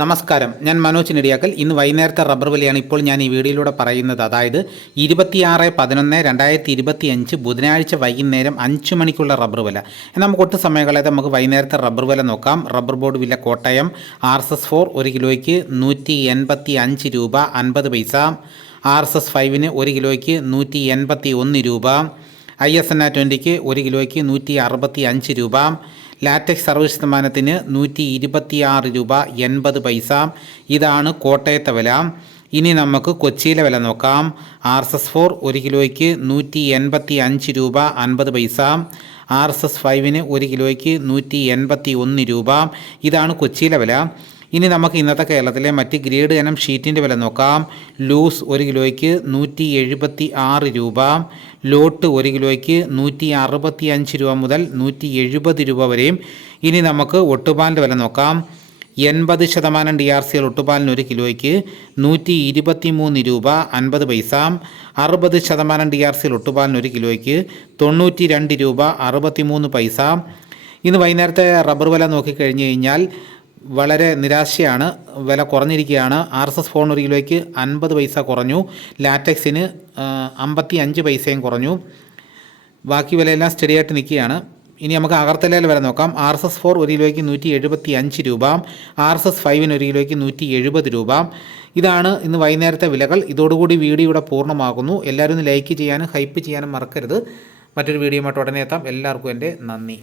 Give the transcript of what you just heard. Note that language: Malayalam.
നമസ്കാരം, ഞാൻ മനോജ് നെടിയാക്കൽ. ഇന്ന് വൈകുന്നേരത്തെ റബ്ബർ വിലയാണ് ഇപ്പോൾ ഞാൻ ഈ വീഡിയോയിലൂടെ പറയുന്നത്. അതായത് 26/11/2025 ബുധനാഴ്ച വൈകുന്നേരം 5 മണിക്കുള്ള റബ്ബർ വില. നമുക്ക് ഒട്ടും സമയം കളയാതെ നമുക്ക് വൈകുന്നേരത്തെ റബ്ബർ വില നോക്കാം. റബ്ബർ ബോർഡ് വില കോട്ടയം RSS-4 1 കിലോയ്ക്ക് 185 രൂപ 50 പൈസ. RSS-5 1 കിലോയ്ക്ക് 181 രൂപ. ISNA 20 1 കിലോയ്ക്ക് 165 രൂപ. ലാറ്റക്സ് 60% 126 രൂപ 80 പൈസ. ഇതാണ് കോട്ടയത്തെ വില. ഇനി നമുക്ക് കൊച്ചിയിലെ വില നോക്കാം. RSS-4 1 കിലോയ്ക്ക് 185 രൂപ 50 പൈസ. RSS-5 1 കിലോയ്ക്ക് 181 രൂപ. ഇതാണ് കൊച്ചിയിലെ വില. ഇനി നമുക്ക് ഇന്നത്തെ കേരളത്തിലെ മറ്റ് ഗ്രേഡ് ഇനം ഷീറ്റിൻ്റെ വില നോക്കാം. ലൂസ് 1 കിലോയ്ക്ക് 176 രൂപ. ലോട്ട് 1 കിലോയ്ക്ക് 165 രൂപ മുതൽ 170 രൂപ വരെയും. ഇനി നമുക്ക് ഒട്ടുപാലിൻ്റെ വില നോക്കാം. 80% DRCL ഒട്ടുപാലിന് 1 കിലോയ്ക്ക് 123 രൂപ 50 പൈസ. 60% DRCL ഒട്ടുപാലിന് 1 കിലോയ്ക്ക് 92 രൂപ 63 പൈസ. ഇന്ന് വൈകുന്നേരത്തെ റബ്ബർ വില നോക്കിക്കഴിഞ്ഞ് കഴിഞ്ഞാൽ വളരെ നിരാശയാണ്. വില കുറഞ്ഞിരിക്കുകയാണ്. RSS-4 1 കിലോയ്ക്ക് 50 പൈസ കുറഞ്ഞു. ലാറ്റക്സിന് 55 പൈസയും കുറഞ്ഞു. ബാക്കി വിലയെല്ലാം സ്റ്റഡി ആയിട്ട് നിൽക്കുകയാണ്. ഇനി നമുക്ക് അഗർത്തലയിൽ വില നോക്കാം. RSS-4 1 കിലോയ്ക്ക് 175 രൂപ. RSS-5 1 കിലോയ്ക്ക് 170 രൂപ. ഇതാണ് ഇന്ന് വൈകുന്നേരത്തെ വിലകൾ. ഇതോടുകൂടി വീഡിയോ ഇവിടെ പൂർണ്ണമാകുന്നു. എല്ലാവരും ഒന്ന് ലൈക്ക് ചെയ്യാനും ഹൈപ്പ് ചെയ്യാനും മറക്കരുത്. മറ്റൊരു വീഡിയോയുമായിട്ട് ഉടനെ എത്താം. എല്ലാവർക്കും എൻ്റെ നന്ദി.